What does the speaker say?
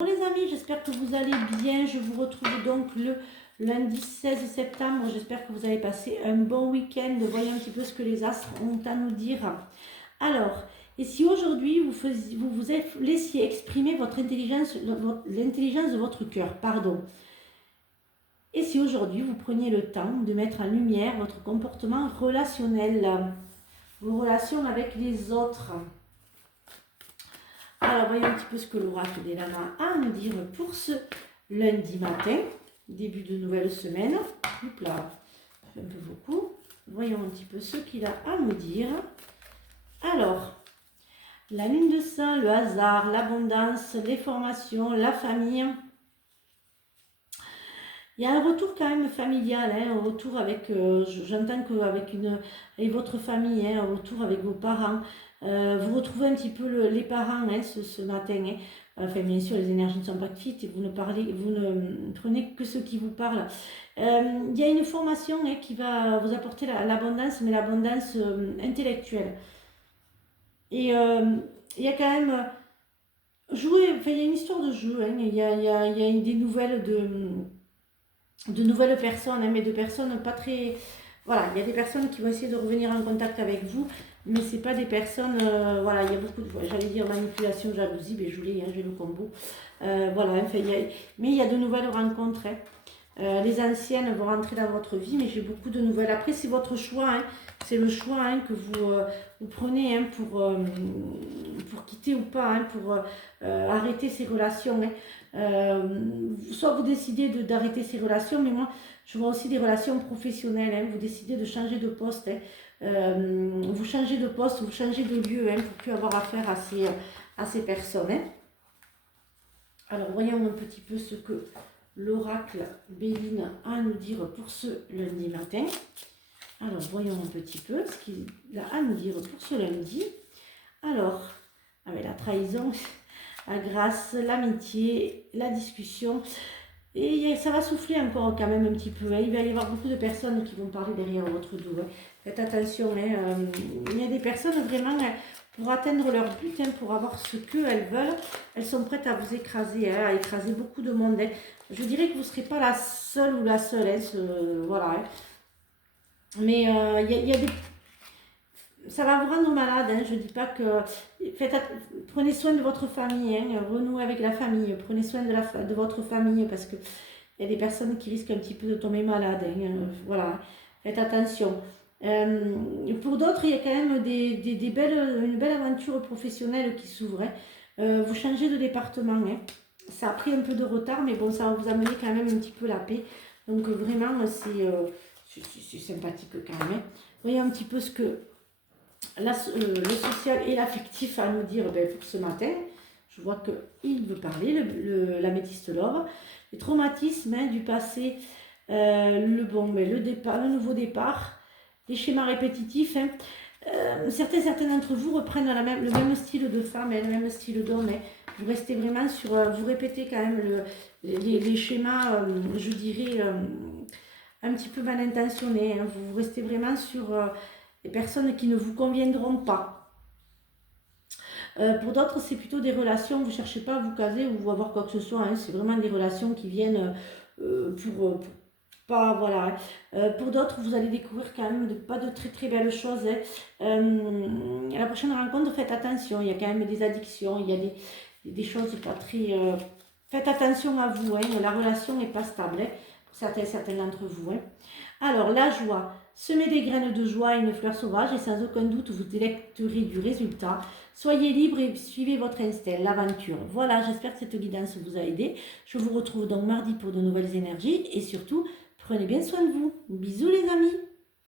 Bonjour les amis, j'espère que vous allez bien. Je vous retrouve donc le lundi 16 septembre. J'espère que vous avez passé un bon week-end. Voyons un petit peu ce que les astres ont à nous dire. Alors, et si aujourd'hui vous laissiez exprimer votre intelligence, l'intelligence de votre cœur, pardon. Et si aujourd'hui vous preniez le temps de mettre en lumière votre comportement relationnel, vos relations avec les autres. Alors, voyons un petit peu ce que l'oracle des lamas a à nous dire pour ce lundi matin, début de nouvelle semaine. Oups là, un peu beaucoup. Voyons un petit peu ce qu'il a à nous dire. Alors, la lune de sang, le hasard, l'abondance, les formations, la famille. Il y a un retour quand même familial, hein, un retour avec, j'entends qu'avec avec votre famille, hein, un retour avec vos parents. Vous retrouvez un petit peu les parents hein, ce matin. Hein. Enfin, bien sûr, les énergies ne sont pas quittes et vous ne prenez que ce qui vous parle. Il y a une formation hein, qui va vous apporter l'abondance, mais l'abondance intellectuelle. Et il y a quand même jouer, enfin, il y a une histoire de jeu. Hein. Il y a des nouvelles de nouvelles personnes, hein, mais de personnes pas très... Voilà, il y a des personnes qui vont essayer de revenir en contact avec vous, mais c'est pas des personnes... voilà, il y a beaucoup de... J'allais dire manipulation, jalousie, mais je l'ai, hein, j'ai le combo. Voilà, enfin, mais il y a de nouvelles rencontres. Hein. Les anciennes vont rentrer dans votre vie, mais j'ai beaucoup de nouvelles. Après, c'est votre choix, hein. C'est le choix hein, que vous prenez hein, pour quitter ou pas, hein, pour arrêter ces relations. Hein. Soit vous décidez d'arrêter ces relations, mais moi, je vois aussi des relations professionnelles. Hein. Vous décidez de changer de poste. Hein. Vous changez de poste, vous changez de lieu hein, pour plus avoir affaire à ces personnes. Hein. Alors, voyons un petit peu ce que l'oracle Béline a à nous dire pour ce lundi matin. Alors, voyons un petit peu ce qu'il a à nous dire pour ce lundi. Alors, avec la trahison, la grâce, l'amitié, la discussion. Et ça va souffler encore quand même un petit peu. Hein. Il va y avoir beaucoup de personnes qui vont parler derrière votre dos. Hein. Faites attention. Hein. Il y a des personnes vraiment, pour atteindre leur but, hein, pour avoir ce qu'elles veulent, elles sont prêtes à vous écraser, hein, à écraser beaucoup de monde. Hein. Je dirais que vous ne serez pas la seule ou la seule. Hein, voilà. Hein. Mais il y a des... Ça va vous rendre malade, hein. Je ne dis pas que... Prenez soin de votre famille, hein. Renouez avec la famille, prenez soin de votre famille parce qu'il y a des personnes qui risquent un petit peu de tomber malades. Hein. Voilà, faites attention. Pour d'autres, il y a quand même une belle aventure professionnelle qui s'ouvre. Hein. Vous changez de département. Hein. Ça a pris un peu de retard, mais bon, ça va vous amener quand même un petit peu la paix. Donc vraiment, c'est sympathique quand même. Hein. Voyez un petit peu ce que le social et l'affectif à nous dire pour ce matin. Je vois qu'il veut parler, l'améthyste l'or. Les traumatismes hein, du passé, le nouveau départ, les schémas répétitifs. Hein. Certains d'entre vous reprennent le même style de femme et le même style d'homme. Hein. Vous restez vraiment sur... vous répétez quand même les schémas, je dirais, un petit peu mal intentionnés. Hein. Vous restez vraiment sur des personnes qui ne vous conviendront pas. Pour d'autres, c'est plutôt des relations, vous ne cherchez pas à vous caser ou à avoir quoi que ce soit. Hein. C'est vraiment des relations qui viennent pour pas, voilà. Pour d'autres, vous allez découvrir quand même pas de très très belles choses. Hein. À la prochaine rencontre, faites attention. Il y a quand même des addictions, il y a des choses pas très... faites attention à vous. Hein. La relation n'est pas stable hein, pour certains d'entre vous. Hein. Alors, la joie. Semez des graines de joie et une fleur sauvage et sans aucun doute vous délecterez du résultat. Soyez libre et suivez votre instinct, l'aventure. Voilà, j'espère que cette guidance vous a aidé. Je vous retrouve donc mardi pour de nouvelles énergies et surtout, prenez bien soin de vous. Bisous les amis.